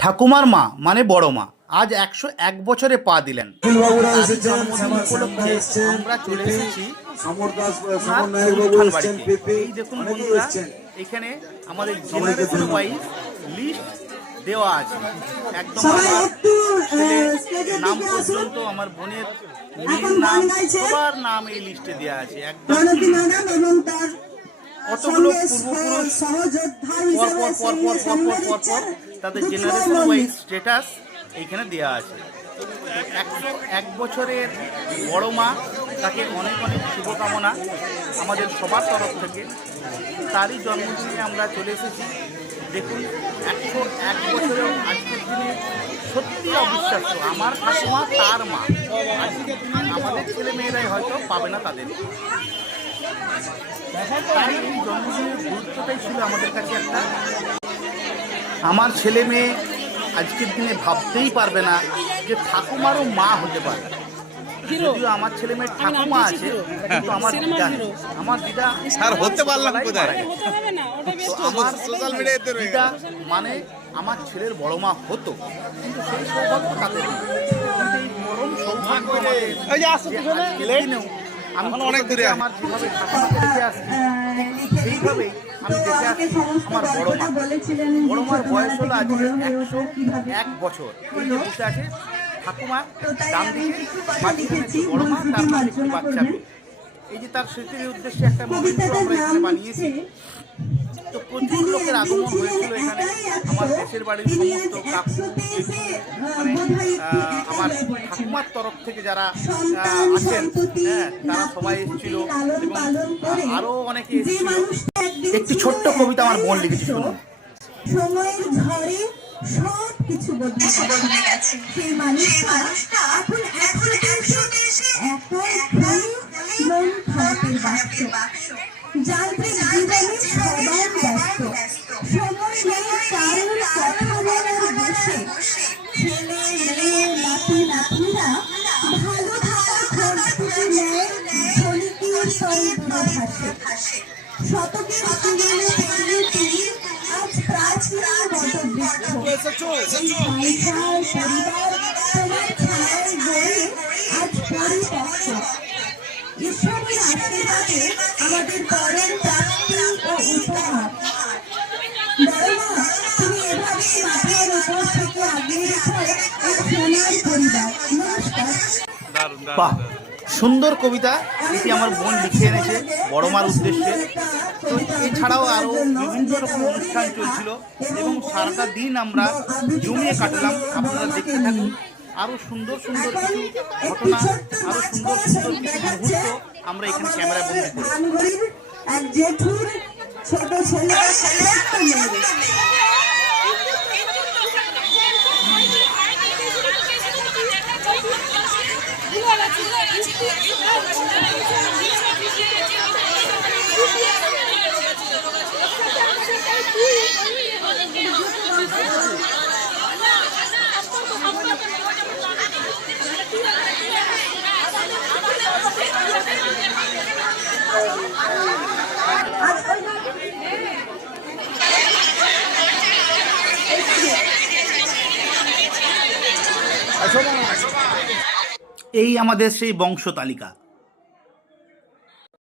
ঠাকুমার মা মানে বড় মা আজ 101 বছরে পা দিলেন। উপলক্ষে আমরা চলে এসেছি অনুষ্ঠান বাড়িতে। এই দেখুন বন্ধুরা, এখানে আমাদের জেনারেশন ওয়াইজ লিস্ট দেওয়া আছে, একদম নাম পর্যন্ত, আমার বোনের নাম, সবার নাম এই লিস্টে দেওয়া আছে। একদম কতগুলো পূর্বপুরুষ পর তাদের জেনারেশন ওয়াইজ স্ট্যাটাস এইখানে দেওয়া আছে। 101 বছরের বড় মা, তাকে অনেক অনেক শুভকামনা আমাদের সবার তরফ থেকে। তারই জন্মদিনে আমরা চলে এসেছি। দেখুন, 101 বছরেও আজকের দিনে সত্যি অবিশ্বাস্য। আমার ঠাকুমা তার মা, আজকের দিনে আমাদের ছেলে মেয়েরাই হয়তো পাবে না তাদের। তাই এই জন্মদিনের গুরুত্বটাই ছিল আমাদের কাছে একটা। আমার ছেলে মেয়ে আজকের দিনে ভাবতেই পারবে না যে ঠাকুমারও মা হতে পারে। যদিও আমার ছেলে মেয়ের ঠাকুমা আছে, কিন্তু আমার দিদা নেই। আমার দিদা হতে পারলাম কোথায়, আমার সোশ্যাল মিডিয়াতে দিদা মানে আমার ছেলের বড় মা হতো, কিন্তু সেই সৌভাগ্য তাদের নেই। কিন্তু এই পরম সৌভাগ্য আমি অনেক দূরে, আমার যেভাবে ঠাকুমাকে দেখে আসছি সেইভাবেই আমি দেখে আসছি আমার বড় মা। বড় মার বয়স হলো আজকে 101 বছর। এই যে বসে আছে ঠাকুমা, ডান দিকে মাঝখানে বড় মা, তার পাশে একটি বাচ্চা মেয়ে। এই যে তার স্মৃতির উদ্দেশ্যে একটা মোমেন্ট আমরা এখানে বানিয়েছি। তো প্রচুর লোকের আগমন হয়েছিল এখানে। আমার দেশের বাড়ির সমস্ত কাকু, মানে আমার ঠাকুমার তরফ থেকে যারা আছেন, তারা সবাই এসেছিল এবং আরও অনেকে এসেছিল। একটি ছোট্ট কবিতা আমার বোন লিখেছে, শুনুন। সময়ের ঝড়ে সব কিছু বদলে গেছে, সেই মানুষটা এখন এত মন খারাপের বাক্স। যান্ত্রিক জীবনে সবাই ব্যস্ত, সময় নেই কারোর কথা বলার বসে। ছেলে মেয়ে নাতি নাতনিরা ভালো থাকার খোঁজটুকু নেয়, ধনিকের তন্ত্র ভাসে। শতকের পুরনো পেরিয়ে আজ প্রাচীন বটবৃক্ষ, এই সংসার পরিবার তোমার ছায়ায় গড়ে আজ পরিপক্ক। ঈশ্বরের আশীর্বাদে আমাদের পরম প্রাপ্তি ও উপহার। বড় মা, তুমি এভাবে মাথার উপর থেকে আগিয়ে রেখো এক সোনার পরিবার। নমস্কার। বাহ, সুন্দর কবিতা। এটি আমার বোন লিখে এনেছে বড় মার উদ্দেশ্যে। তো এছাড়াও আরও বিভিন্ন রকম অনুষ্ঠান চলছিল এবং সারাটা দিন আমরা জমিয়ে কাটলাম। আপনারা দেখতে থাকুন, আরও সুন্দর সুন্দর কিছু ঘটনা, আরও সুন্দর সুন্দর কিছু মুহূর্ত আমরা এখানে ক্যামেরা বন্দি করি। এক জেঠুর ছোট ছেলে এই আমাদের সেই বংশ তালিকা।